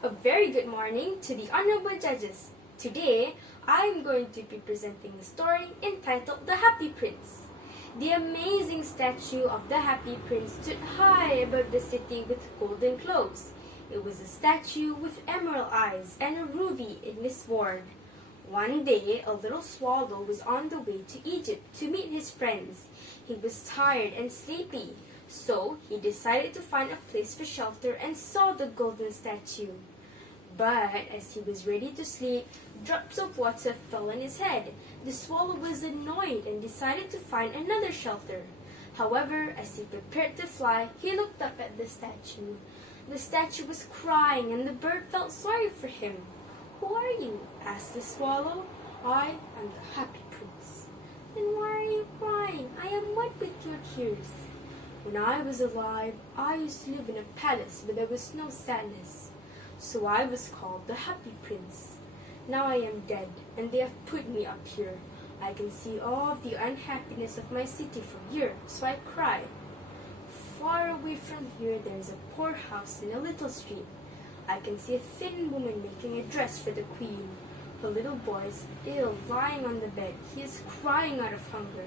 A very good morning to the honorable judges. Today, I am going to be presenting a story entitled The Happy Prince. The amazing statue of the Happy Prince stood high above the city with golden clothes. It was a statue with emerald eyes and a ruby in his sword. One day, a little swallow was on the way to Egypt to meet his friends. He was tired and sleepy, so he decided to find a place for shelter and saw the golden statue. But as he was ready to sleep, drops of water fell on his head. The swallow was annoyed and decided to find another shelter. However, as he prepared to fly, he looked up at the statue. The statue was crying and the bird felt sorry for him. "Who are you?" asked the swallow. "I am the Happy Prince." "Then why are you crying? I am wet with your tears." "When I was alive, I used to live in a palace where there was no sadness. So I was called the Happy Prince. Now I am dead, and they have put me up here. I can see all of the unhappiness of my city from here, so I cry. Far away from here, there is a poor house in a little street. I can see a thin woman making a dress for the queen. Her little boy is ill, lying on the bed. He is crying out of hunger.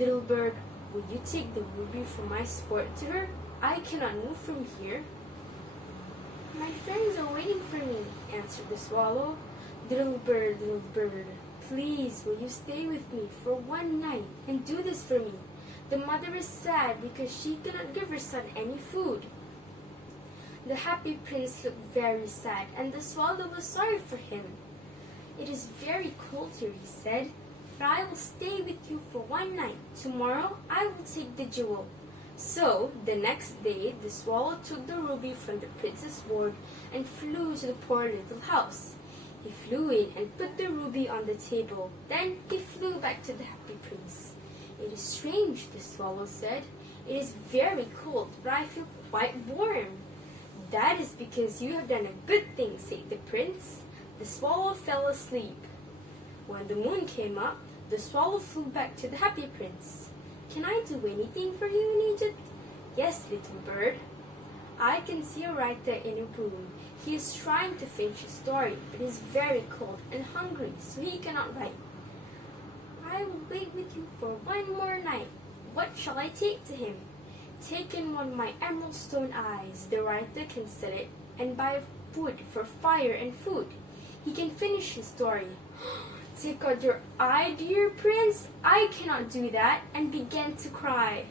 Little bird, will you take the ruby from my sport to her? I cannot move from here." "My friends are waiting for me," answered the swallow. Little bird, please will you stay with me for one night and do this for me? The mother is sad because she cannot give her son any food." The Happy Prince looked very sad, and the swallow was sorry for him. "It is very cold here," he said, "but I will stay with you for one night. Tomorrow I will take the jewel." So, the next day, the swallow took the ruby from the prince's sword and flew to the poor little house. He flew in and put the ruby on the table. Then he flew back to the Happy Prince. "It is strange," the swallow said. "It is very cold, but I feel quite warm." "That is because you have done a good thing," said the prince. The swallow fell asleep. When the moon came up, the swallow flew back to the Happy Prince. "Can I do anything for you in Egypt?" "Yes, little bird. I can see a writer in a room. He is trying to finish his story, but is very cold and hungry, so he cannot write. I will wait with you for one more night. What shall I take to him?" "Take in one of my emerald stone eyes. The writer can sell it and buy wood for fire and food. He can finish his story." "Take out your eye, dear prince. I cannot do that," and began to cry.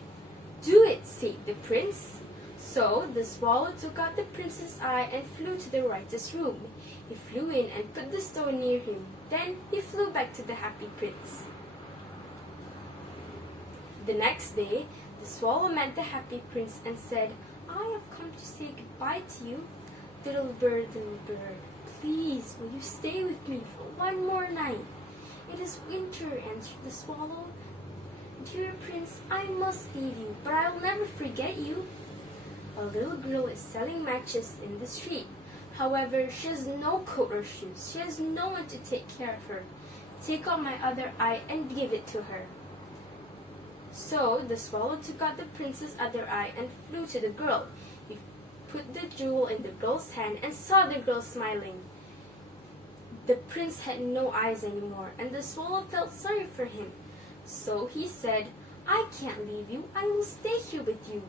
"Do it," said the prince. So the swallow took out the prince's eye and flew to the writer's room. He flew in and put the stone near him. Then he flew back to the Happy Prince. The next day, the swallow met the Happy Prince and said, "I have come to say goodbye to you. Little bird, please will you stay with me for one more night?" "It is winter," answered the swallow. "Dear prince, I must leave you, but I will never forget you." A little girl is selling matches in the street. However, she has no coat or shoes. She has no one to take care of her. "Take out my other eye and give it to her." So the swallow took out the prince's other eye and flew to the girl. He put the jewel in the girl's hand and saw the girl smiling. The prince had no eyes anymore, and the swallow felt sorry for him. So he said, "I can't leave you. I will stay here with you."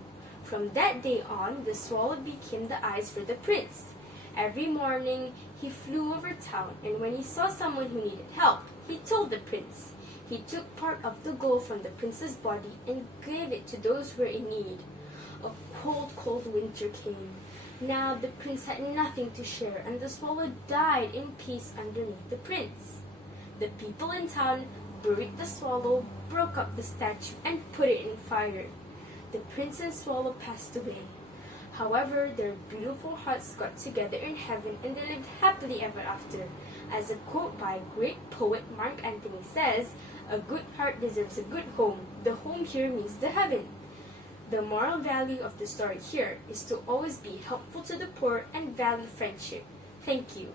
From that day on, the swallow became the eyes for the prince. Every morning, he flew over town, and when he saw someone who needed help, he told the prince. He took part of the gold from the prince's body and gave it to those who were in need. A cold winter came. Now the prince had nothing to share, and the swallow died in peace underneath the prince. The people in town buried the swallow, broke up the statue, and put it in fire. The prince and swallow passed away. However, their beautiful hearts got together in heaven, and they lived happily ever after. As a quote by great poet Mark Antony says, "A good heart deserves a good home. The home here means the heaven." The moral value of the story here is to always be helpful to the poor and value friendship. Thank you.